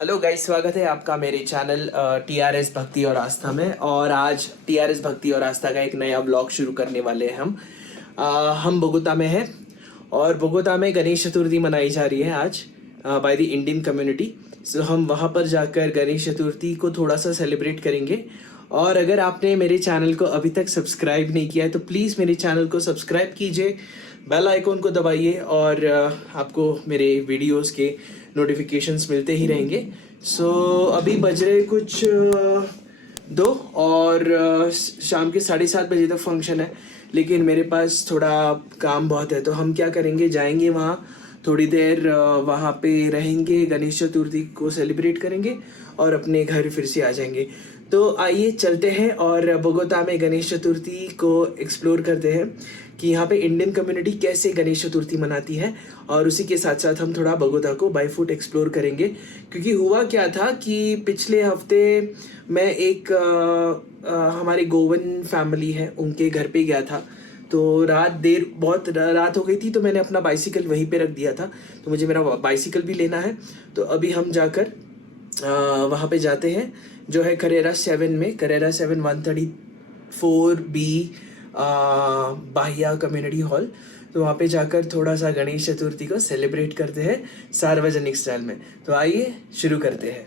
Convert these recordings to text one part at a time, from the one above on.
Hello guys, स्वागत है आपका मेरे चैनल टीआरएस भक्ति और आस्था में। और आज टीआरएस भक्ति और आस्था का एक नया ब्लॉग शुरू करने वाले हैं हम बोगोता में हैं और बोगोता में गणेश चतुर्थी मनाई जा रही है आज बाय द इंडियन कम्युनिटी। सो हम वहाँ पर जाकर गणेश चतुर्थी को थोड़ा सा सेलिब्रेट करेंगे। और अगर आपने मेरे चैनल को अभी तक सब्सक्राइब नहीं किया है तो प्लीज़ मेरे चैनल को सब्सक्राइब कीजिए, बेल आइकॉन को दबाइए और आपको मेरे वीडियोस के नोटिफिकेशंस मिलते ही रहेंगे। सो अभी बज रहे कुछ 2 और शाम के 7:30 बजे तक फंक्शन है, लेकिन मेरे पास थोड़ा काम बहुत है तो हम क्या करेंगे, जाएंगे वहाँ थोड़ी देर वहाँ पे रहेंगे, गणेश चतुर्थी को सेलिब्रेट करेंगे और अपने घर फिर से आ जाएंगे। तो आइए चलते हैं और बोगोता में गणेश चतुर्थी को एक्सप्लोर करते हैं कि यहाँ पे इंडियन कम्युनिटी कैसे गणेश चतुर्थी मनाती है। और उसी के साथ साथ हम थोड़ा बोगोता को बाय फुट एक्सप्लोर करेंगे, क्योंकि हुआ क्या था कि पिछले हफ्ते मैं एक हमारे गोवन फैमिली है उनके घर पे गया था। तो बहुत रात हो गई थी तो मैंने अपना बाइसिकल वहीं पे रख दिया था, तो मुझे मेरा बाइसिकल भी लेना है। तो अभी हम जाकर वहाँ पे जाते हैं जो है करेरा 7 में, करेरा 7 134B बाहिया कम्युनिटी हॉल। तो वहाँ पे जाकर थोड़ा सा गणेश चतुर्थी को सेलिब्रेट करते हैं सार्वजनिक स्टाइल में। तो आइए शुरू करते हैं।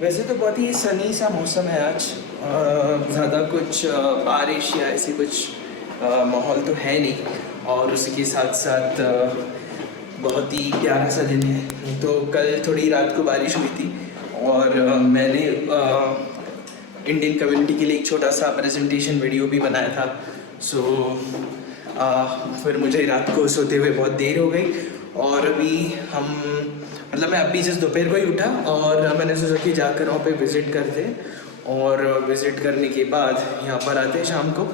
वैसे तो बहुत ही सनी सा मौसम है आज, ज़्यादा कुछ बारिश या ऐसी कुछ माहौल तो है नहीं। और उसी के साथ साथ बहुत ही प्यारा सा दिन है। तो कल थोड़ी रात को बारिश हुई थी और मैंने इंडियन कम्युनिटी के लिए एक छोटा सा प्रेजेंटेशन वीडियो भी बनाया था। सो फिर मुझे रात को सोते हुए बहुत देर हो गई और अभी मैं अभी जस्ट दोपहर को ही उठा और मैंने सोचा कि जाकर वहाँ पे विज़िट करते हैं और विज़िट करने के बाद यहाँ पर आते हैं शाम को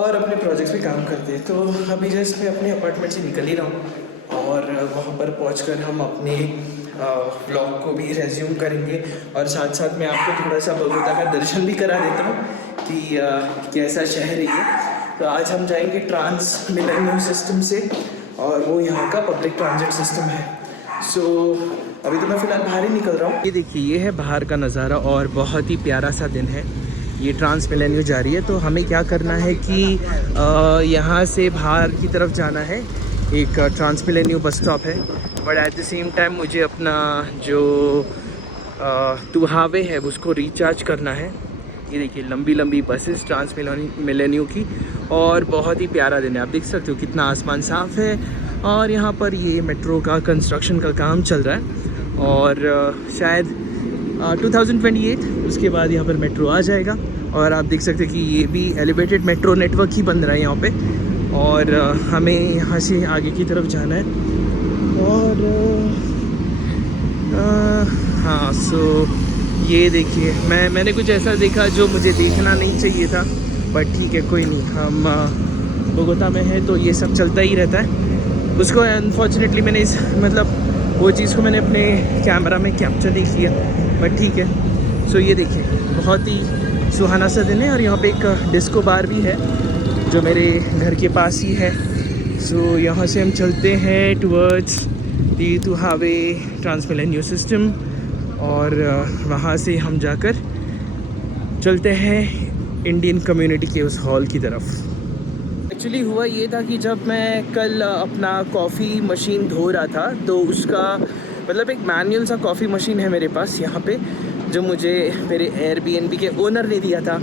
और अपने प्रोजेक्ट्स पे काम करते हैं। तो अभी जस्ट मैं अपने अपार्टमेंट से निकल ही रहा हूँ और वहाँ पर पहुँचकर हम अपने व्लॉग को भी रेज्यूम करेंगे और साथ साथ मैं आपको थोड़ा सा बोगोता का दर्शन भी करा देता हूँ कि कैसा शहर है ये। तो आज हम जाएंगे ट्रांस मिलेनियम सिस्टम से और वो यहाँ का पब्लिक ट्रांजिट सिस्टम है। सो अभी तो मैं फ़िलहाल बाहर ही निकल रहा हूँ। ये देखिए, ये है बाहर का नज़ारा और बहुत ही प्यारा सा दिन है। ये ट्रांस मिलेनियम जा रही है तो हमें क्या करना है कि यहाँ से बाहर की तरफ जाना है। एक ट्रांस मिलेनियम बस स्टॉप है, but at the same time मुझे अपना जो तुहावे है उसको रिचार्ज करना है। ये देखिए लंबी लंबी बसेस ट्रांस मिलेनियम की और बहुत ही प्यारा दिन है। आप देख सकते हो कितना आसमान साफ़ है और यहाँ पर ये मेट्रो का कंस्ट्रक्शन का काम चल रहा है और शायद 2028 उसके बाद यहाँ पर मेट्रो आ जाएगा। और आप देख सकते हैं कि ये भी एलिवेटेड मेट्रो नेटवर्क ही बन रहा है यहाँ पे और हमें यहाँ से आगे की तरफ जाना है। और हाँ, सो ये देखिए मैंने कुछ ऐसा देखा जो मुझे देखना नहीं चाहिए था, बट ठीक है, कोई नहीं, हम बोगोता में है तो ये सब चलता ही रहता है। उसको अनफॉर्चुनेटली मैंने वो चीज़ को मैंने अपने कैमरा में कैप्चर नहीं किया, बट ठीक है। सो ये देखिए बहुत ही सुहाना सा दिन है और यहाँ पे एक डिस्को बार भी है जो मेरे घर के पास ही है। सो यहाँ से हम चलते हैं टुवर्ड्स दी तुहावे ट्रांस मिलेनियम सिस्टम और वहाँ से हम जाकर चलते हैं इंडियन कम्युनिटी के उस हॉल की तरफ। एक्चुअली हुआ ये था कि जब मैं कल अपना कॉफ़ी मशीन धो रहा था तो उसका एक मैनुअल सा कॉफ़ी मशीन है मेरे पास यहाँ पे, जो मुझे मेरे एयरबीएनबी के ओनर ने दिया था।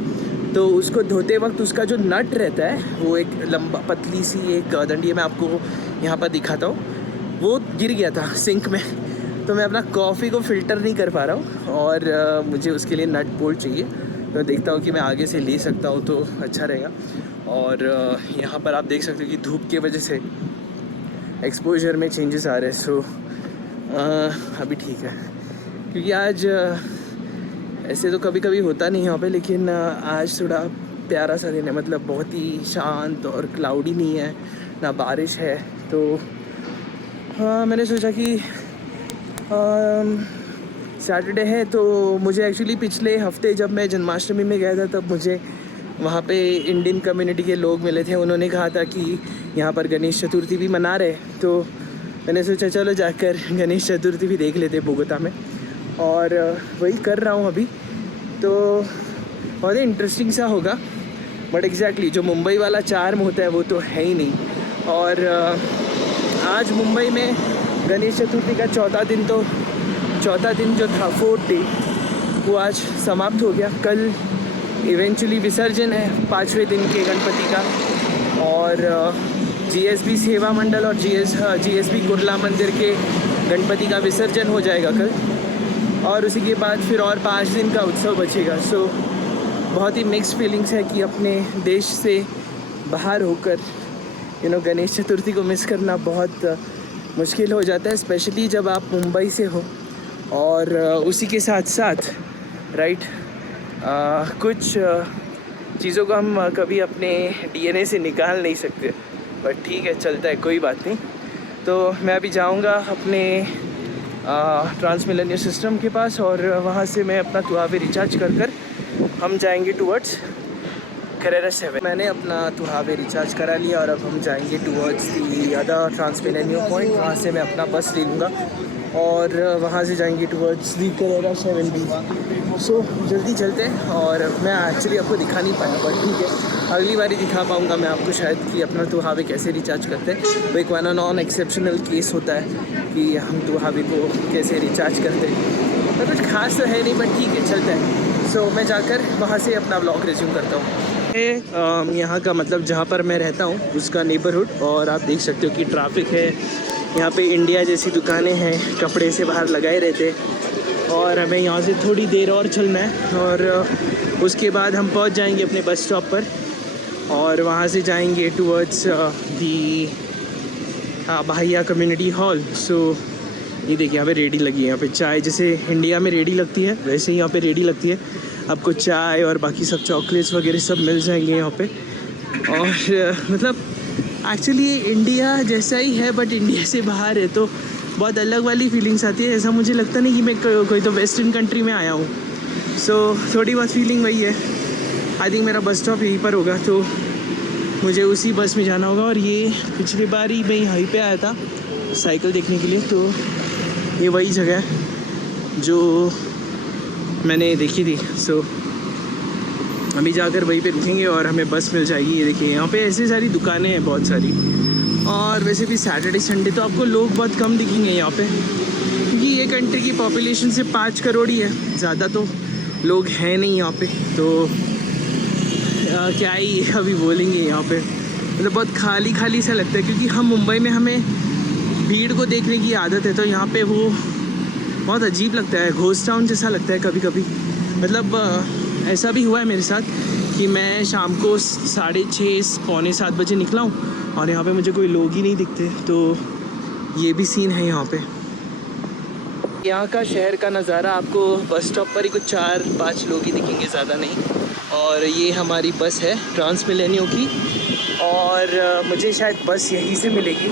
तो उसको धोते वक्त उसका जो नट रहता है वो एक लंबा पतली सी एक डंडी, मैं आपको यहाँ पर दिखाता हूँ, वो गिर गया था सिंक में। तो मैं अपना कॉफ़ी को फ़िल्टर नहीं कर पा रहा हूँ और मुझे उसके लिए नट बोल्ट चाहिए। तो देखता हूँ कि मैं आगे से ले सकता हूँ तो अच्छा रहेगा। और यहाँ पर आप देख सकते हो कि धूप की वजह से एक्सपोजर में चेंजेस आ रहे हैं। सो अभी ठीक है, क्योंकि आज ऐसे तो कभी कभी होता नहीं यहाँ पे, लेकिन आज थोड़ा प्यारा सा दिन है, मतलब बहुत ही शांत और क्लाउडी नहीं है, ना बारिश है। तो हाँ, मैंने सोचा कि सैटरडे है तो मुझे एक्चुअली पिछले हफ्ते जब मैं जन्माष्टमी में गया था तब मुझे वहाँ पे इंडियन कम्युनिटी के लोग मिले थे। उन्होंने कहा था कि यहाँ पर गणेश चतुर्थी भी मना रहे, तो मैंने सोचा चलो जाकर गणेश चतुर्थी भी देख लेते बोगोता में, और वही कर रहा हूँ अभी। तो बहुत ही इंटरेस्टिंग सा होगा, बट एग्जैक्टली जो मुंबई वाला चार्म होता है वो तो है ही नहीं। और आज मुंबई में गणेश चतुर्थी का चौथा दिन जो था, 4th डे, वो आज समाप्त हो गया। कल इवेंचुअली विसर्जन है 5वें दिन के गणपति का, और जीएसबी सेवा मंडल और जीएसबी कुर्ला मंदिर के गणपति का विसर्जन हो जाएगा कल, और उसी के बाद फिर और 5 दिन का उत्सव बचेगा। सो बहुत ही मिक्स्ड फीलिंग्स है कि अपने देश से बाहर होकर गणेश चतुर्थी को मिस करना बहुत मुश्किल हो जाता है, स्पेशली जब आप मुंबई से हो। और उसी के साथ साथ कुछ चीज़ों को हम कभी अपने डीएनए से निकाल नहीं सकते, बट ठीक है, चलता है, कोई बात नहीं। तो मैं अभी जाऊंगा अपने ट्रांसमिलेनियम सिस्टम के पास, और वहाँ से मैं अपना तुहावे रिचार्ज कर हम जाएंगे टूवर्ड्स करेरा 7। मैंने अपना तुहावे रिचार्ज करा लिया और अब हम जाएंगे टूवर्ड्स दी अदर ट्रांसमिलेनियम पॉइंट। वहाँ से मैं अपना बस ले लूँगा और वहाँ से जाएंगे टूवर्ड्स दी करेरा 7B। सो जल्दी चलते हैं। और मैं एक्चुअली आपको दिखा नहीं पाया, बट ठीक है, अगली बार ही दिखा पाऊँगा मैं आपको शायद कि अपना तुहावे कैसे रिचार्ज करते हैं। वो एक वन नॉन एक्सेप्शनल केस होता है कि हम तुहावे को कैसे रिचार्ज करते हैं। तो कुछ खास तो है नहीं, बट ठीक है, चलता है। सो मैं जाकर वहाँ से अपना ब्लॉग रिज्यूम करता हूँ। यहाँ का मतलब जहाँ पर मैं रहता हूँ उसका नेबरहुड, और आप देख सकते हो कि ट्रैफिक है यहाँ पे। इंडिया जैसी दुकानें हैं, कपड़े से बाहर लगाए रहते, और हमें यहाँ से थोड़ी देर और चलना है, और उसके बाद हम पहुँच जाएंगे अपने बस स्टॉप पर, और वहाँ से जाएंगे टूवर्ड्स दी भाइया कम्युनिटी हॉल। सो ये देखिए, यहाँ पे रेडी लगी है। यहाँ पे चाय जैसे इंडिया में रेडी लगती है वैसे ही यहाँ पे रेडी लगती है। आपको चाय और बाकी सब चॉकलेट्स वगैरह सब मिल जाएंगे यहाँ पे। और मतलब एक्चुअली इंडिया जैसा ही है, बट इंडिया से बाहर है तो बहुत अलग वाली फीलिंग्स आती है। ऐसा मुझे लगता नहीं कि मैं कोई तो वेस्टर्न कंट्री में आया हूँ। सो थोड़ी बहुत फीलिंग वही है। आई थिंक मेरा बस स्टॉप यहीं पर होगा, तो मुझे उसी बस में जाना होगा। और ये पिछली बार ही मैं यहीं पे आया था साइकिल देखने के लिए, तो ये वही जगह है जो मैंने देखी थी। सो अभी जाकर वहीं पे रुकेंगे और हमें बस मिल जाएगी। ये देखिए, यहाँ पे ऐसी सारी दुकानें हैं बहुत सारी। और वैसे भी सैटरडे संडे तो आपको लोग बहुत कम दिखेंगे यहाँ पे, क्योंकि ये कंट्री की पॉपुलेशन से 5 करोड़ ही है, ज़्यादा तो लोग हैं नहीं यहाँ पे। तो क्या ही अभी बोलेंगे यहाँ पे, मतलब बहुत खाली खाली सा लगता है, क्योंकि हम मुंबई में हमें भीड़ को देखने की आदत है, तो यहाँ पे वो बहुत अजीब लगता है, घोस्ट टाउन जैसा लगता है कभी कभी। मतलब ऐसा भी हुआ है मेरे साथ कि मैं शाम को 6:30 पौने 7 बजे निकला हूँ और यहाँ पे मुझे कोई लोग ही नहीं दिखते। तो ये भी सीन है यहाँ पे। यहाँ का शहर का नज़ारा आपको बस स्टॉप पर ही कुछ 4-5 लोग ही दिखेंगे, ज़्यादा नहीं। और ये हमारी बस है ट्रांसमिलेनियो की, और मुझे शायद बस यहीं से मिलेगी।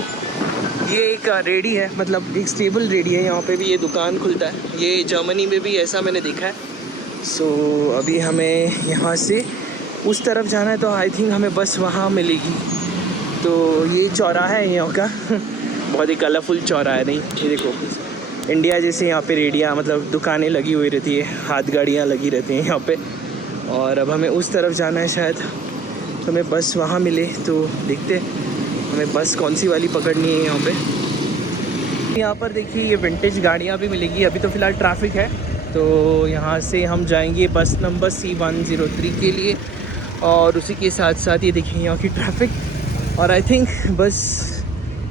ये एक रेडी है, मतलब एक स्टेबल रेडी है। यहाँ पे भी ये दुकान खुलता है, ये जर्मनी में भी ऐसा मैंने देखा है। सो अभी हमें यहाँ से उस तरफ जाना है, तो आई थिंक हमें बस वहाँ मिलेगी। तो ये चौराहा है यहाँ का बहुत ही कलरफुल चौराहा है। नहीं, ये देखो, इंडिया जैसे यहाँ पे रेडियाँ, मतलब दुकानें लगी हुई रहती है, हाथ गाड़ियाँ लगी रहती हैं यहाँ पे। और अब हमें उस तरफ जाना है, शायद तो हमें बस वहाँ मिले। तो देखते हैं हमें बस कौन सी वाली पकड़नी है यहाँ पे। यहाँ पर देखिए, ये विंटेज गाड़ियाँ भी मिलेगी। अभी तो फ़िलहाल ट्रैफिक है, तो यहाँ से हम जाएंगे बस नंबर C103 के लिए, और उसी के साथ साथ ये देखिए यहाँ की ट्रैफिक। और आई थिंक बस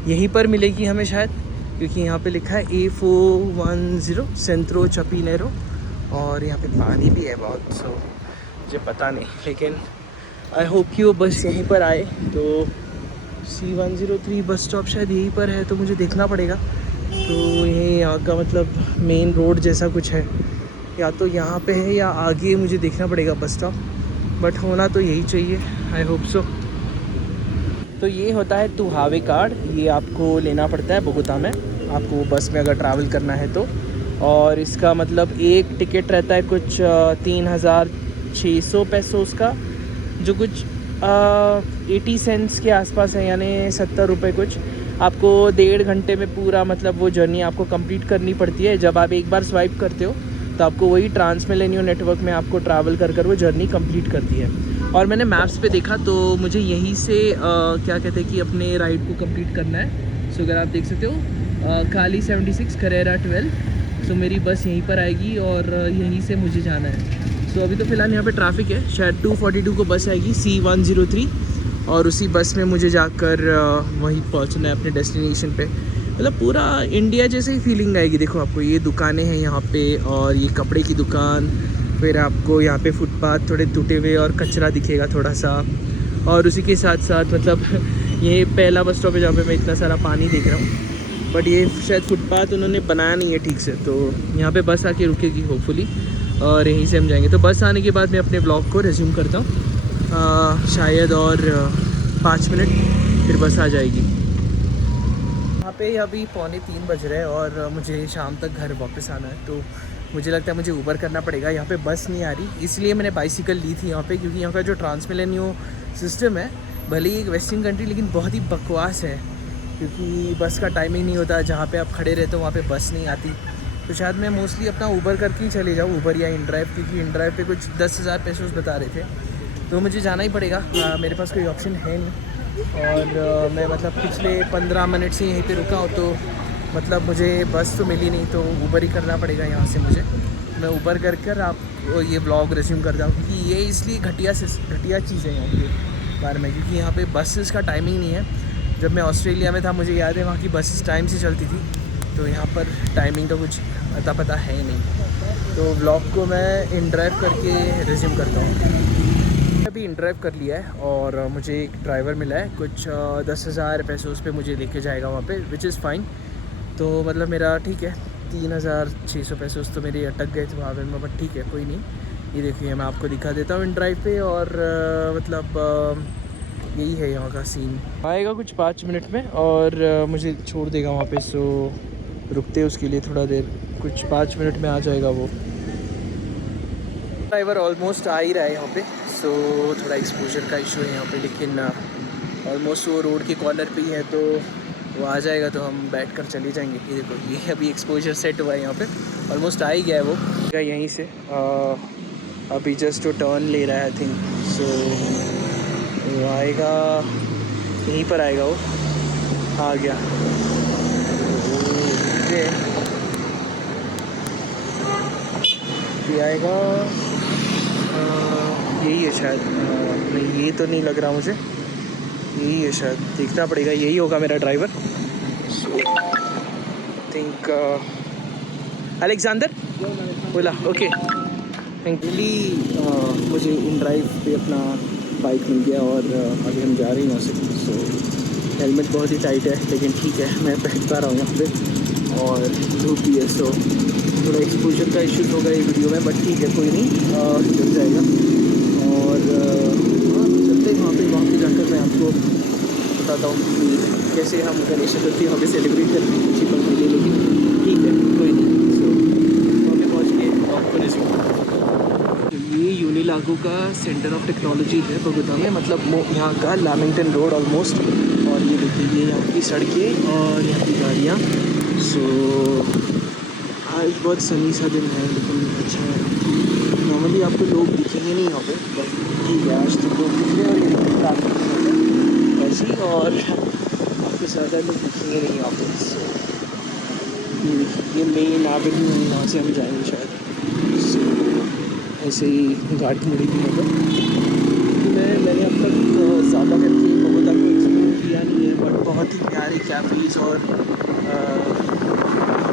यहीं पर मिलेगी हमें शायद, क्योंकि यहाँ पे लिखा है A410 सेंट्रो चपीनेरो, और यहाँ पे पानी भी है बहुत, सो मुझे पता नहीं, लेकिन आई होप कि वो बस यहीं पर आए। तो C103 बस स्टॉप शायद यहीं पर है, तो मुझे देखना पड़ेगा। तो ये यहाँ का मतलब मेन रोड जैसा कुछ है, या तो यहाँ पे है या आगे मुझे देखना पड़ेगा बस स्टॉप, बट होना तो यही चाहिए, आई होप सो। तो ये होता है तुहावे कार्ड, ये आपको लेना पड़ता है बोगोता में, आपको बस में अगर ट्रैवल करना है तो। और इसका मतलब एक टिकट रहता है कुछ 3,600 पेसोस का, जो कुछ 80 सेंट्स के आसपास है, यानी 70 रुपये कुछ। आपको 1.5 घंटे में पूरा मतलब वो जर्नी आपको कंप्लीट करनी पड़ती है। जब आप एक बार स्वाइप करते हो तो आपको वही ट्रांसमिलेनियो नेटवर्क में आपको ट्रैवल कर वो जर्नी कंप्लीट करती है। और मैंने मैप्स पे देखा तो मुझे यहीं से क्या कहते हैं कि अपने राइड को कंप्लीट करना है। सो अगर आप देख सकते हो काली 76 करेरा 12, सो मेरी बस यहीं पर आएगी और यहीं से मुझे जाना है। सो अभी तो फ़िलहाल यहाँ पे ट्रैफिक है, शायद 242 को बस आएगी C103, और उसी बस में मुझे जाकर वहीं पहुँचना है अपने डेस्टिनेशन पे। मतलब पूरा इंडिया जैसे ही फीलिंग आएगी। देखो आपको ये दुकानें हैं यहाँ पे, और ये कपड़े की दुकान, फिर आपको यहाँ पे फुटपाथ थोड़े टूटे हुए और कचरा दिखेगा थोड़ा सा, और उसी के साथ साथ मतलब ये पहला बस स्टॉप है जहाँ पे मैं इतना सारा पानी देख रहा हूँ, बट ये शायद फुटपाथ उन्होंने बनाया नहीं है ठीक से, तो यहाँ पे बस आके रुकेगी होपफुली, और यहीं से हम जाएंगे। तो बस आने के बाद मैं अपने ब्लॉग को रिज्यूम करता हूँ, शायद और 5 मिनट फिर बस आ जाएगी। यहाँ पे अभी 2:45 बज रहे हैं और मुझे शाम तक घर वापस आना है, तो मुझे लगता है मुझे ऊबर करना पड़ेगा। यहाँ पे बस नहीं आ रही, इसलिए मैंने बाइसिकल ली थी यहाँ पे, क्योंकि यहाँ का जो ट्रांसमिलेनियो सिस्टम है, भले ही एक वेस्टर्न कंट्री, लेकिन बहुत ही बकवास है, क्योंकि बस का टाइमिंग नहीं होता। जहाँ पे आप खड़े रहते हो वहाँ पे बस नहीं आती। तो शायद मैं मोस्टली अपना ऊबर करके ही चले जाऊँ, ऊबर या इनड्राइव, क्योंकि इनड्राइव पे कुछ 10,000 पेसोस बता रहे थे, तो मुझे जाना ही पड़ेगा। मेरे पास कोई ऑप्शन है नहीं। और मैं मतलब पिछले 15 मिनट से यहीं पे रुका हूँ, तो मतलब मुझे बस तो मिली नहीं, तो ऊबर ही करना पड़ेगा यहाँ से मुझे। मैं ऊबर कर आप ये ब्लॉग रिज्यूम करता हूँ, क्योंकि ये इसलिए घटिया चीज़ है यहाँ के बारे में, क्योंकि यहाँ पे बसेस का टाइमिंग नहीं है। जब मैं ऑस्ट्रेलिया में था मुझे याद है वहाँ की बसेस टाइम से चलती थी, तो यहाँ पर टाइमिंग का कुछ अता पता है ही नहीं। तो ब्लॉग को मैं इनड्राइव करके रिज्यूम करता हूँ। अभी इनड्राइव कर लिया है और मुझे एक ड्राइवर मिला है, कुछ 10,000 पेसोस पे मुझे लेके जाएगा वहाँ पे, विच इज़ फाइन। तो मतलब मेरा ठीक है, 3,600 पेसोस तो मेरे अटक गए थे वहाँ पे, बट ठीक है, कोई नहीं। ये देखिए मैं आपको दिखा देता हूँ इनड्राइव पे, और मतलब यही है यहाँ का सीन। आएगा कुछ 5 मिनट में और मुझे छोड़ देगा वहाँ पे, सो रुकते उसके लिए थोड़ा देर, कुछ 5 मिनट में आ जाएगा वो। ड्राइवर ऑलमोस्ट आ ही रहा है यहाँ पे, सो थोड़ा एक्सपोजर का इशू है यहाँ पे, लेकिन ऑलमोस्ट वो रोड के कॉर्नर पे ही है, तो वो आ जाएगा तो हम बैठ कर चले जाएंगे। ये देखो ये अभी एक्सपोजर सेट हुआ है यहाँ पे, ऑलमोस्ट आ ही गया है वो यहीं से। अभी जस्ट वो टर्न ले रहा है आई थिंक, सो वो आएगा, यहीं पर आएगा वो, आ गया। ये आएगा, यही है शायद, नहीं ये तो नहीं लग रहा मुझे, यही है शायद, देखना पड़ेगा, यही होगा मेरा ड्राइवर। सो थिंक अलेक्जेंडर बोला, ओके थैंक यू। मुझे इन ड्राइव पे अपना बाइक मिल गया और अभी हम जा रहे हैं यहाँ से। सो हेलमेट बहुत ही टाइट है, लेकिन ठीक है मैं पहन पा रहा हूँ यहाँ पे, और धूप भी है, सो थोड़ा एक्सपोजर का इशू होगा ये वीडियो में, बट ठीक है कोई नहीं, चल जाएगा। और चलते हैं वहाँ पे जाकर मैं आपको बताता हूँ कि कैसे हम गणेश चतुर्थी वहाँ पे सेलिब्रेट करते हैं कुछ ही पल के लिए, लेकिन ठीक है कोई नहीं। सो वहाँ पे पहुँच के आपको रिज्यूम करता हूँ। ये यूनिलागो का सेंटर ऑफ टेक्नोलॉजी है बोगोता में, मतलब यहाँ का लैमिंगटन रोड ऑलमोस्ट, और ये देखिए ये यहाँ की सड़कें और यहाँ की गाड़ियाँ। सो आज बहुत सनी सा दिन है, लेकिन अच्छा है। नॉर्मली आपको लोग दिखेंगे नहीं यहाँ पे, बट ठीक है आज तो लोग दिख रहे हैं, और ये ट्रैफिक ऐसे ही, और आपको ज़्यादा लोग दिखेंगे नहीं यहाँ पे। सो ये मेन एवेन्यू है, यहाँ से हम जाएंगे शायद। सो ऐसे ही गाड़ी मुड़ी भी होगा। मैं तक ज़्यादा करके बोगोता को एक्सप्लोर किया नहीं है, बट बहुत ही प्यारे कैफ़ेज़ और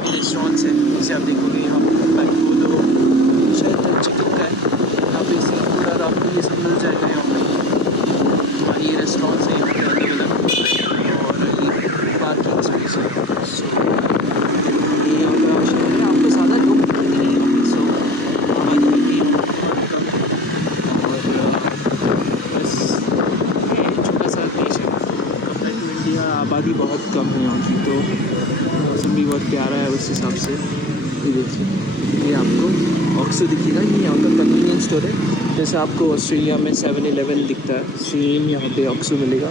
रेस्टोरेंट्स हैं जैसे आप देखोगे यहाँ पर मैकडोलो शायद चिकन का है, यहाँ पे सी फूड और आपको ये सब मिल जाएगा यहाँ पे। और ये रेस्टोरेंट्स हैं यहाँ पे अलग अलग, और ये पार्किंग स्पेस है। सो ये यहाँ पर आवश्यक है, आपको ज़्यादा लोग दिखते नहीं यहाँ पे। सो आबादी भी बहुत कम है, और बस ये छोटा सा देश है कंपेयर टू इंडिया, आबादी बहुत कम है यहाँ की, तो मौसम भी बहुत प्यारा है उस हिसाब से। ये देखिए, ये आपको ऑक्सो दिखेगा, ये यहाँ का कन्वीनियंस स्टोर है। जैसे आपको ऑस्ट्रेलिया में 7-Eleven दिखता है, सेम यहाँ पे ऑक्सो मिलेगा।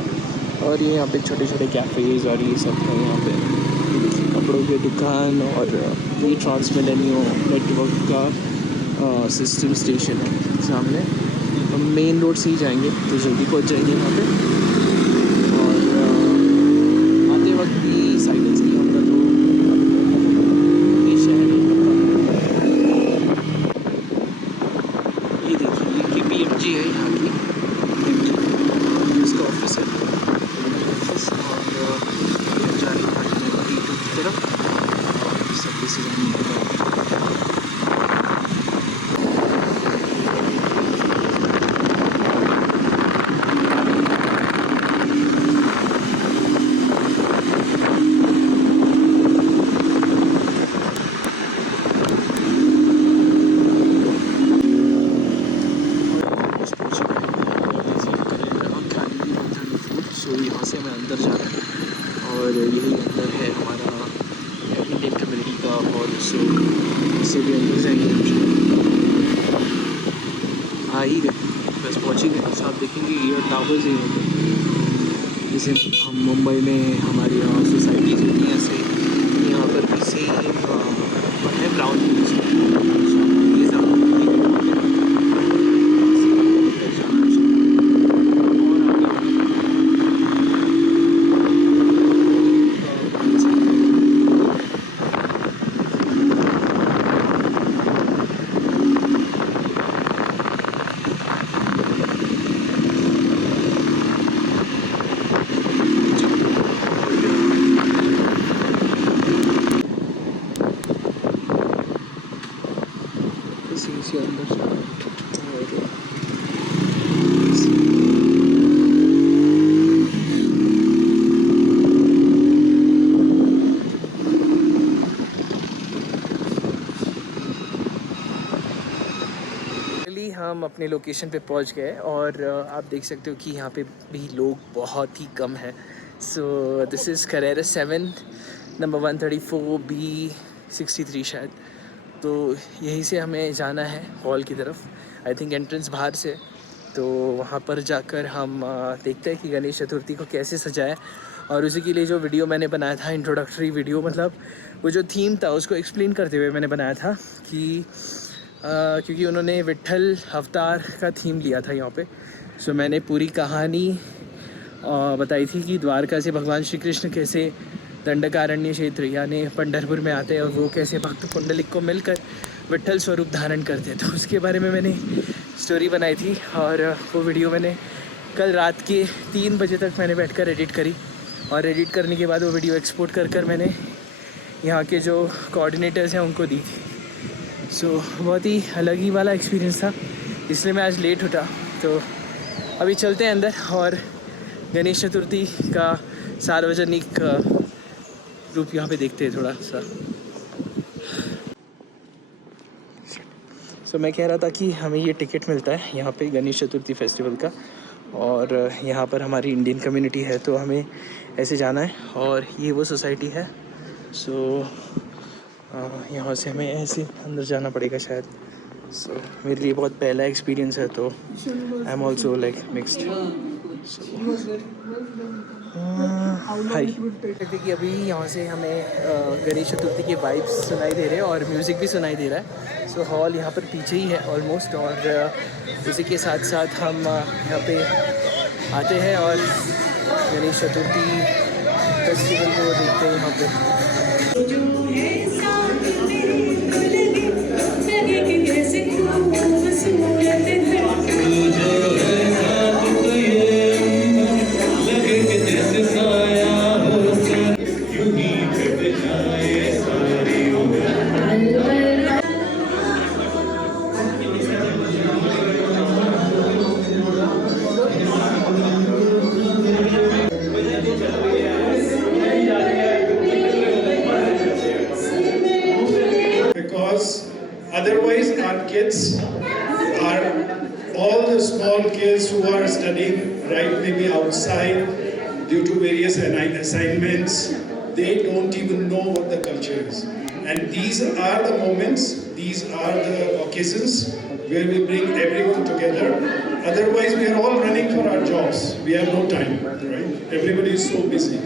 और ये यहाँ पे छोटे छोटे कैफ़ेज़ और ये सब है यहाँ पे। ये देखिए कपड़ों की दुकान, और ये ट्रांसमिलेनियो नेटवर्क का सिस्टम स्टेशन है सामने। हम मेन रोड से ही जाएंगे तो जल्दी पहुँच जाएंगे वहाँ पे। आते वक्त भी साइकिल से ही होगा, तो ये शहर ये देखिए, ये PMG है यहाँ की, PMG इसका ऑफिस है, ऑफिस। और जा रही है T2 की तरफ, और सब से जानी है। यहाँ से हमें अंदर जाना है, और यही अंदर है हमारा इंडियन कम्युनिटी का हॉल। सो इससे भी अंदर जाएंगे हम। आ ही गए, बस पहुँच ही गए। आप देखेंगे ये टावर्स ही होते हैं, जैसे हम मुंबई में हमारी यहाँ सोसाइटीज़ होती हैं, ऐसे यहाँ पर भी सेम है ब्राउन से अंदर जाना। और हम अपने लोकेशन पे पहुंच गए, और आप देख सकते हो कि यहाँ पे भी लोग बहुत ही कम है। So this is Carrera 7 number 134B63 शायद। तो यहीं से हमें जाना है हॉल की तरफ। आई थिंक एंट्रेंस बाहर से, तो वहाँ पर जाकर हम देखते हैं कि गणेश चतुर्थी को कैसे सजाए। और उसी के लिए जो वीडियो मैंने बनाया था, इंट्रोडक्टरी वीडियो, मतलब वो जो थीम था उसको एक्सप्लेन करते हुए मैंने बनाया था कि क्योंकि उन्होंने विट्ठल अवतार का थीम लिया था यहाँ पे। सो मैंने पूरी कहानी बताई थी कि द्वारका से भगवान श्री कृष्ण कैसे दंडकारण्य क्षेत्र यानी पंढरपुर में आते हैं, और वो कैसे भक्त पुंडलिक को मिलकर विट्ठल स्वरूप धारण करते हैं। तो उसके बारे में मैंने स्टोरी बनाई थी, और वो वीडियो मैंने कल रात के 3 बजे तक मैंने बैठकर एडिट करी। और एडिट करने के बाद वो वीडियो एक्सपोर्ट कर मैंने यहाँ के जो कोऑर्डिनेटर्स हैं उनको दी थी। सो बहुत ही अलग ही वाला एक्सपीरियंस था, इसलिए मैं आज लेट उठा। तो अभी चलते हैं अंदर और गणेश चतुर्थी का सार्वजनिक रूप यहाँ पे देखते हैं थोड़ा सा। सो मैं कह रहा था कि हमें ये टिकट मिलता है यहाँ पे गणेश चतुर्थी फेस्टिवल का, और यहाँ पर हमारी इंडियन कम्युनिटी है, तो हमें ऐसे जाना है। और ये वो सोसाइटी है। सो यहाँ से हमें ऐसे अंदर जाना पड़ेगा शायद। सो मेरे लिए बहुत पहला एक्सपीरियंस है, तो I am also like mixed. High कहते कि अभी यहाँ से हमें गणेश चतुर्थी के वाइब्स सुनाई दे रहे हैं और म्यूज़िक भी सुनाई दे रहा है। सो हॉल यहाँ पर पीछे ही है ऑलमोस्ट, और उसी के साथ साथ हम यहाँ पे आते हैं और गणेश चतुर्थी फेस्टिवल को देखते हैं यहाँ पे। kids are all the small kids who are studying right maybe outside due to various assignments. They don't even know what the culture is. And these are the moments, these are the occasions where we bring everyone together. Otherwise, we are all running for our jobs. We have no time, right? Everybody is so busy.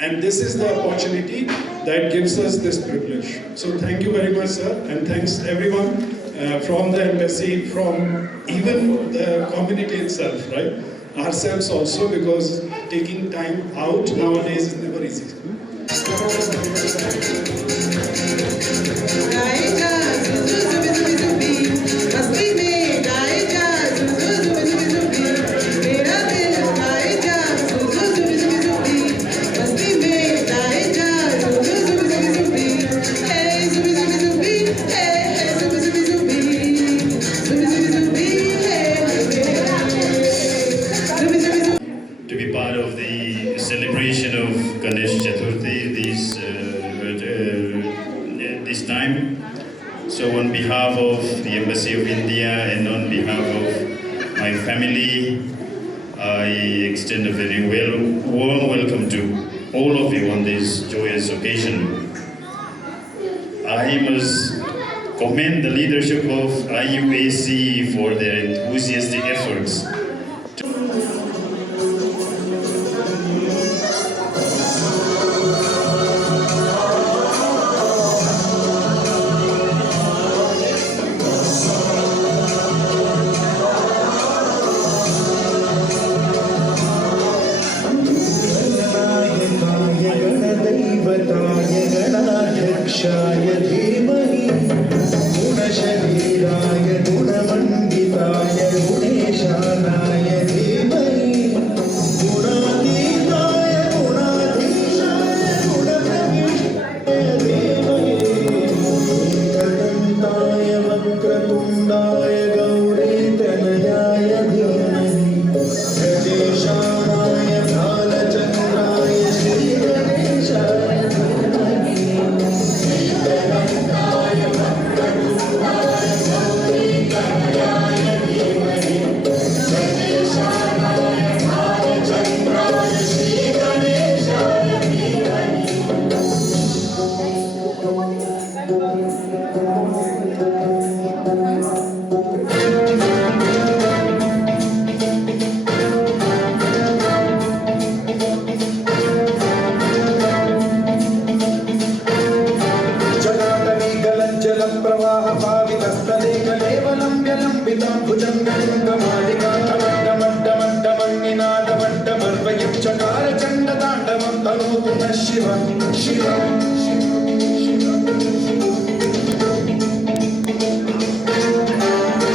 And this is the opportunity that gives us this privilege. So thank you very much, sir, and thanks everyone from the embassy, from even the community itself, right? Ourselves also, because taking time out nowadays is never easy. To be part of the celebration of Ganesh Chaturthi this time. So on behalf of the Embassy of India and on behalf of my family, I extend a very warm welcome to all of you on this joyous occasion. I must commend the leadership of IUAC for their enthusiastic efforts. गणाध्यक्षाय धीमहि गुणशरीराय गुणमण्डिताय गुणेशानाय धीमहि गुणातीताय गुणाधीशाय गुणप्रविष्टाय धीमहि एकदन्ताय वक्रतुण्डाय गौरीतनयाय धीमहि गजेशानाय भालचन्द्राय श्रीगणेशाय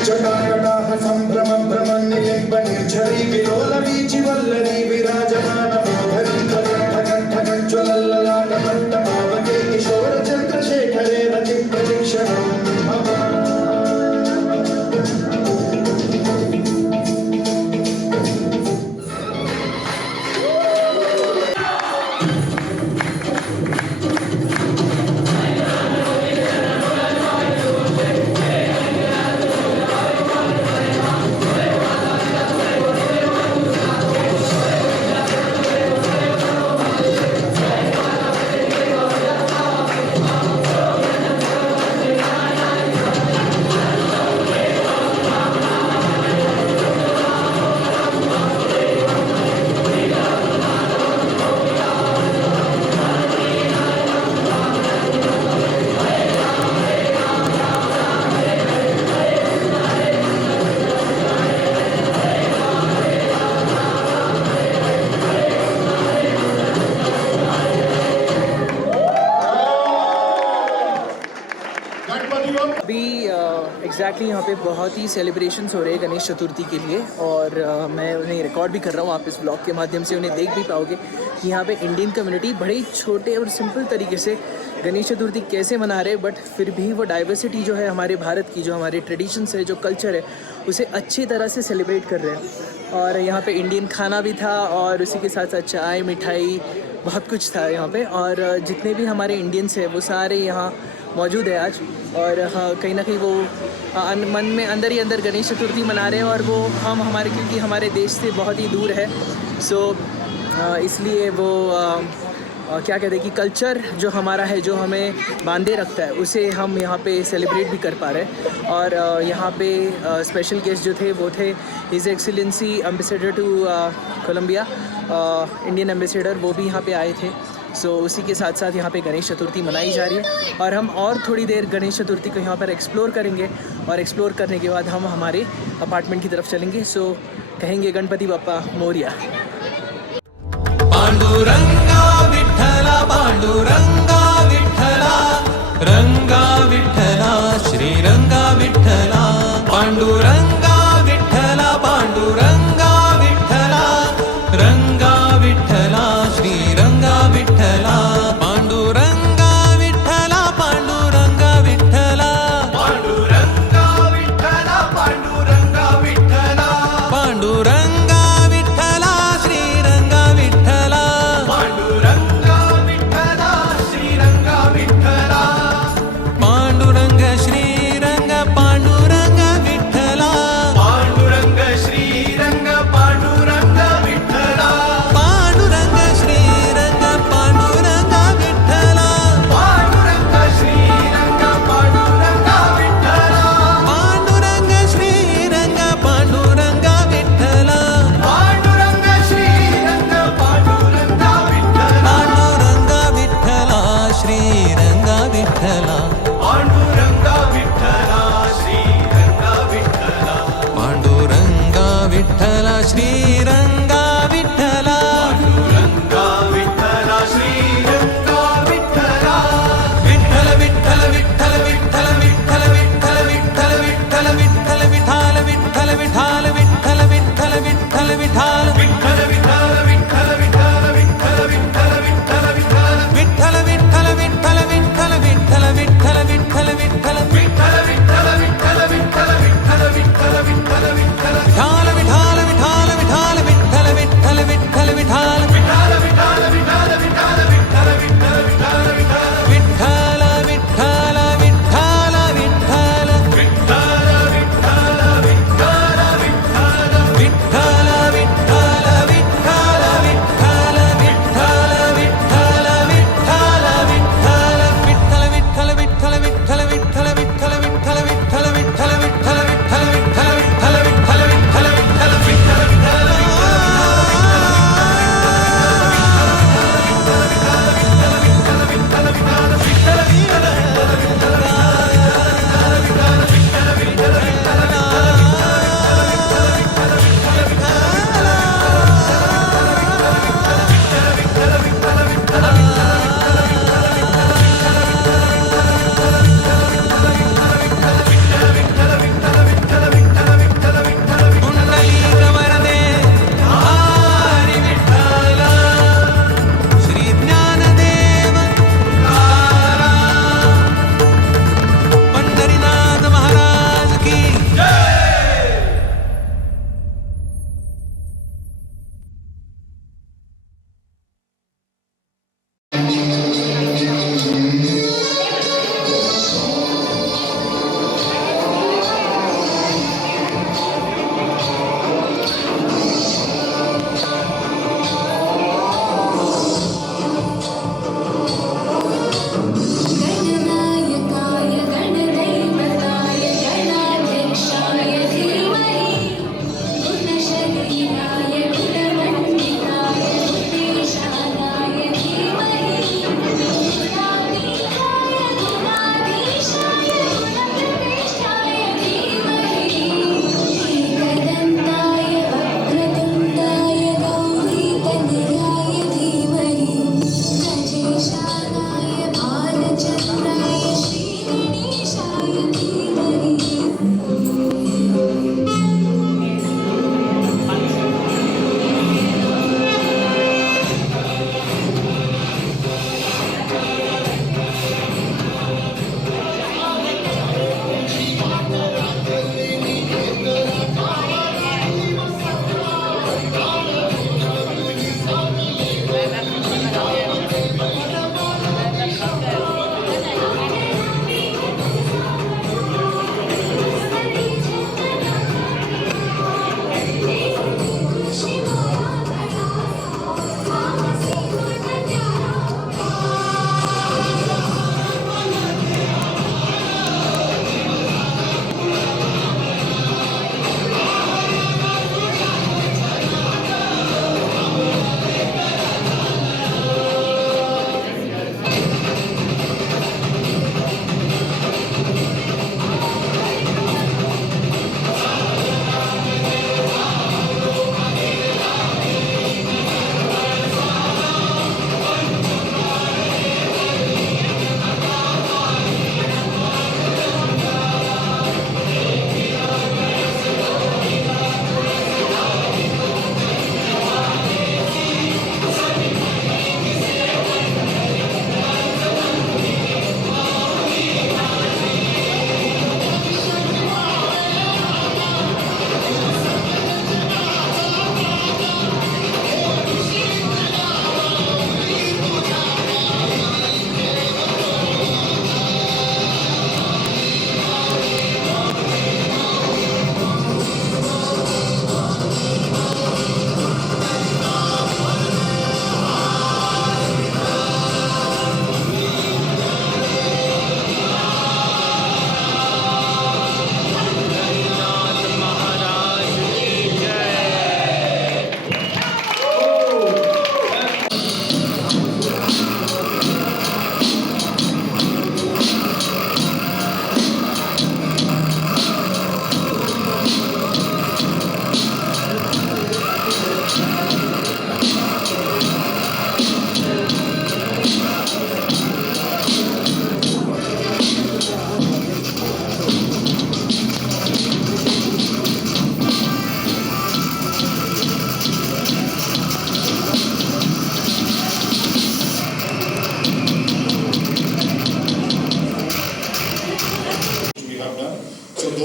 जटाकटाह संभ्रम भ्रमण निलिम्ब निर्झरी विलोल वीचि वल्लरी विराजमान मोहरी ज्वलल्ललाट मट्टमावके किशोर चन्द्रशेखरे रति प्रतीक्षणम् अभी एग्जैक्टली यहाँ पे बहुत ही सेलिब्रेशंस हो रहे हैं गणेश चतुर्थी के लिए और मैं उन्हें रिकॉर्ड भी कर रहा हूँ। आप इस ब्लॉग के माध्यम से उन्हें देख भी पाओगे कि यहाँ पे इंडियन कम्युनिटी बड़े ही छोटे और सिंपल तरीके से गणेश चतुर्थी कैसे मना रहे हैं, बट फिर भी वो डाइवर्सिटी जो है हमारे भारत की, जो हमारे ट्रेडिशंस है, जो कल्चर है, उसे अच्छी तरह से सेलिब्रेट कर रहे हैं। और यहाँ पे इंडियन खाना भी था और उसी के साथ साथ चाय, मिठाई, बहुत कुछ था यहाँ पे। और जितने भी हमारे इंडियंस हैं वो सारे यहाँ मौजूद है आज। और हाँ, कहीं ना कहीं वो मन में अंदर ही अंदर गणेश चतुर्थी मना रहे हैं, और वो हम हमारे क्योंकि हमारे देश से बहुत ही दूर है, सो इसलिए वो क्या कहते हैं कि कल्चर जो हमारा है, जो हमें बांधे रखता है, उसे हम यहाँ पे सेलिब्रेट भी कर पा रहे हैं। और यहाँ पे स्पेशल गेस्ट जो थे वो थे his excellency ambassador to Colombia, Indian ambassador, वो भी यहाँ पे आए थे। सो उसी के साथ साथ यहाँ पे गणेश चतुर्थी मनाई जा रही है, और हम और थोड़ी देर गणेश चतुर्थी को यहाँ पर एक्सप्लोर करेंगे, और एक्सप्लोर करने के बाद हम हमारे अपार्टमेंट की तरफ चलेंगे। सो कहेंगे गणपति बप्पा मोरया। पांडुरंगा विठ्ठला, पांडुरंगा विठ्ठला, रंगा विठ्ठला, श्रीरंगा विठ्ठला, पांडुरंगा विठ्ठला, पांडुरंगा विठ्ठला, रंगा Vitthala, Sriranga Vitthala, Panduranga Vitthala, Panduranga Vitthala, Panduranga Vitthala, Panduranga Vitthala, Panduranga Vitthala, Sriranga Vitthala, Panduranga Vitthala,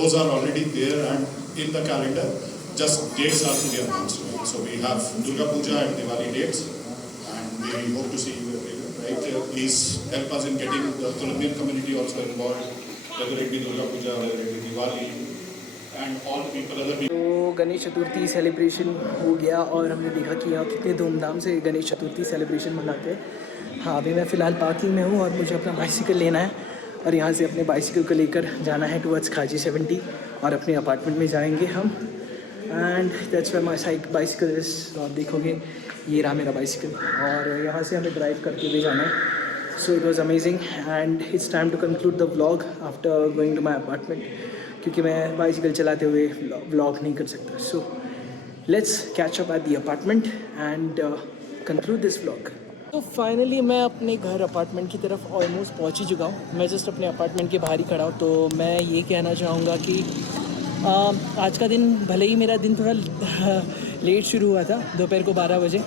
those are already there and in the calendar. Just dates are to be announced. Right? So we have Durga Puja and Diwali dates, and we hope to see you everywhere. Right? Please help us in getting the Colombian community also involved, whether it be Durga Puja, whether it be Diwali, and all people, other people. तो Ganesh Chaturthi celebration हो गया और हमने देखा कि यहाँ कितने धूमधाम से गणेश चतुर्थी सेलिब्रेशन मनाते हैं। हाँ, अभी मैं फ़िलहाल पार्किंग में हूँ और मुझे अपना बाइसिकल लेना है और यहाँ से अपने बाइसिकल को लेकर जाना है टुवर्ड्स खाजी 70 और अपने अपार्टमेंट में जाएंगे हम। And that's where my bicycle is. तो आप देखोगे ये रहा मेरा बाइसिकल और यहाँ से हमें ड्राइव करते हुए जाना है। So it was amazing and it's time to conclude the vlog after going to my apartment, क्योंकि मैं बाइसिकल चलाते हुए व्लॉग नहीं कर सकता। So let's catch up at the apartment and conclude this vlog. तो फाइनली मैं अपने घर अपार्टमेंट की तरफ ऑलमोस्ट पहुंच ही चुका हूँ। मैं जस्ट अपने अपार्टमेंट के बाहर ही खड़ा हूँ। तो मैं ये कहना चाहूँगा कि आज का दिन, भले ही मेरा दिन थोड़ा लेट शुरू हुआ था दोपहर को 12 बजे,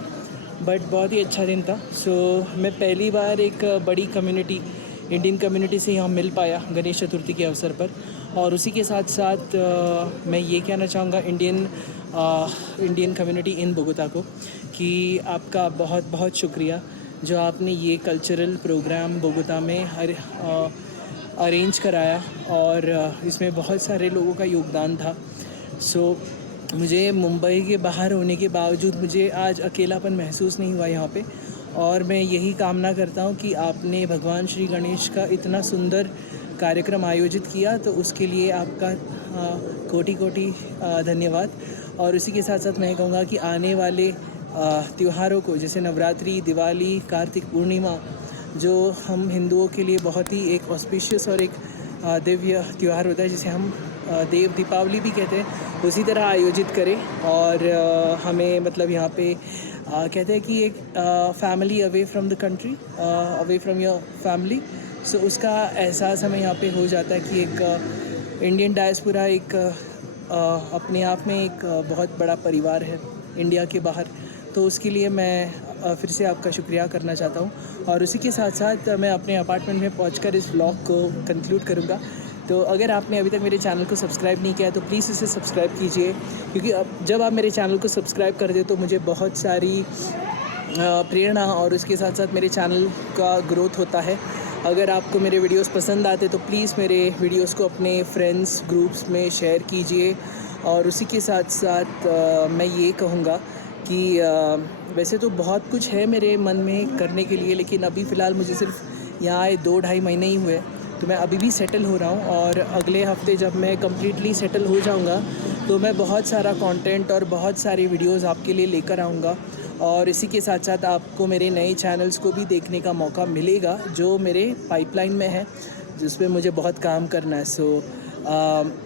बट बहुत ही अच्छा दिन था। सो मैं पहली बार एक बड़ी कम्युनिटी, इंडियन कम्युनिटी से यहाँ मिल पाया गणेश चतुर्थी के अवसर पर। और उसी के साथ साथ मैं ये कहना चाहूँगा इंडियन कम्युनिटी इन बोगोता को कि आपका बहुत बहुत शुक्रिया जो आपने ये कल्चरल प्रोग्राम बोगोता में अरेंज कराया और इसमें बहुत सारे लोगों का योगदान था। सो मुझे मुंबई के बाहर होने के बावजूद मुझे आज अकेलापन महसूस नहीं हुआ यहाँ पे। और मैं यही कामना करता हूँ कि आपने भगवान श्री गणेश का इतना सुंदर कार्यक्रम आयोजित किया, तो उसके लिए आपका कोटि कोटि धन्यवाद। और उसी के साथ साथ मैं कहूँगा कि आने वाले त्योहारों को, जैसे नवरात्रि, दिवाली, कार्तिक पूर्णिमा, जो हम हिंदुओं के लिए बहुत ही एक ऑस्पिशियस और एक दिव्य त्यौहार होता है, जिसे हम देव दीपावली भी कहते हैं, उसी तरह आयोजित करें। और हमें मतलब यहाँ पे कहते हैं कि एक family away from the country, away from your family. So उसका एहसास हमें यहाँ पे हो जाता है कि एक इंडियन डायस्पोरा एक अपने आप में एक बहुत बड़ा परिवार है इंडिया के बाहर। तो उसके लिए मैं फिर से आपका शुक्रिया करना चाहता हूँ। और उसी के साथ साथ मैं अपने अपार्टमेंट में पहुँचकर इस व्लॉग को कंक्लूड करूँगा। तो अगर आपने अभी तक मेरे चैनल को सब्सक्राइब नहीं किया तो प्लीज़ इसे सब्सक्राइब कीजिए, क्योंकि अब जब आप मेरे चैनल को सब्सक्राइब करते हो तो मुझे बहुत सारी प्रेरणा और उसके साथ साथ मेरे चैनल का ग्रोथ होता है। अगर आपको मेरे वीडियोस पसंद आते तो प्लीज़ मेरे वीडियोस को अपने फ्रेंड्स ग्रुप्स में शेयर कीजिए। और उसी के साथ साथ मैं ये कहूँगा कि वैसे तो बहुत कुछ है मेरे मन में करने के लिए, लेकिन अभी फ़िलहाल मुझे सिर्फ यहाँ आए 2-2.5 महीने ही हुए, तो मैं अभी भी सेटल हो रहा हूँ। और अगले हफ्ते जब मैं कम्प्लीटली सेटल हो जाऊँगा तो मैं बहुत सारा कंटेंट और बहुत सारी वीडियोस आपके लिए लेकर आऊँगा। और इसी के साथ साथ आपको मेरे नए चैनल्स को भी देखने का मौका मिलेगा जो मेरे पाइपलाइन में है, जिस पे मुझे बहुत काम करना है। सो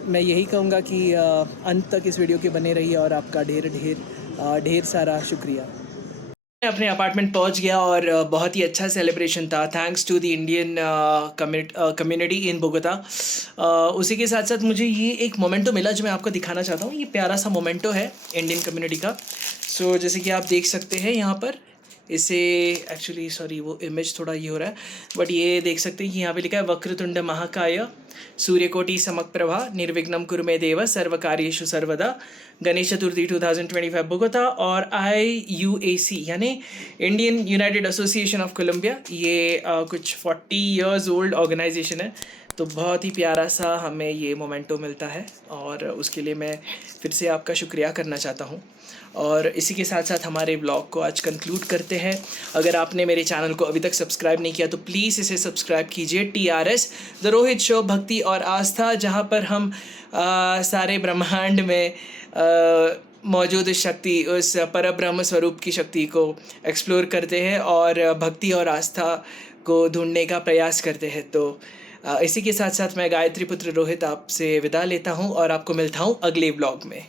मैं यही कहूँगा कि अंत तक इस वीडियो के बने रहिए और आपका ढेर सारा शुक्रिया। मैं अपने अपार्टमेंट पहुंच गया और बहुत ही अच्छा सेलिब्रेशन था, thanks to the Indian community in Bogota. उसी के साथ साथ मुझे ये एक मोमेंटो मिला जो मैं आपको दिखाना चाहता हूँ। ये प्यारा सा मोमेंटो है इंडियन कम्युनिटी का। सो जैसे कि आप देख सकते हैं यहाँ पर, इसे एक्चुअली सॉरी वो इमेज थोड़ा ये हो रहा है, बट ये देख सकते हैं कि यहाँ पे लिखा है वक्रतुंड महाकाय सूर्यकोटि समप्रभा निर्विघ्नं कुरु मे देव सर्वकार्येषु सर्वदा गणेश चतुर्थी 2025 बोगोता। और IUAC यानी Indian United Association of Colombia, ये कुछ 40 इयर्स ओल्ड ऑर्गेनाइजेशन है। तो बहुत ही प्यारा सा हमें ये मोमेंटो मिलता है और उसके लिए मैं फिर से आपका शुक्रिया करना चाहता हूँ। और इसी के साथ साथ हमारे ब्लॉग को आज कंक्लूड करते हैं। अगर आपने मेरे चैनल को अभी तक सब्सक्राइब नहीं किया तो प्लीज़ इसे सब्सक्राइब कीजिए। TRS द रोहित शो, भक्ति और आस्था, जहाँ पर हम सारे ब्रह्मांड में मौजूद शक्ति, उस परब्रह्म स्वरूप की शक्ति को एक्सप्लोर करते हैं और भक्ति और आस्था को ढूंढने का प्रयास करते हैं। तो इसी के साथ साथ मैं गायत्री पुत्र रोहित आपसे विदा लेता हूँ और आपको मिलता हूँ अगले ब्लॉग में।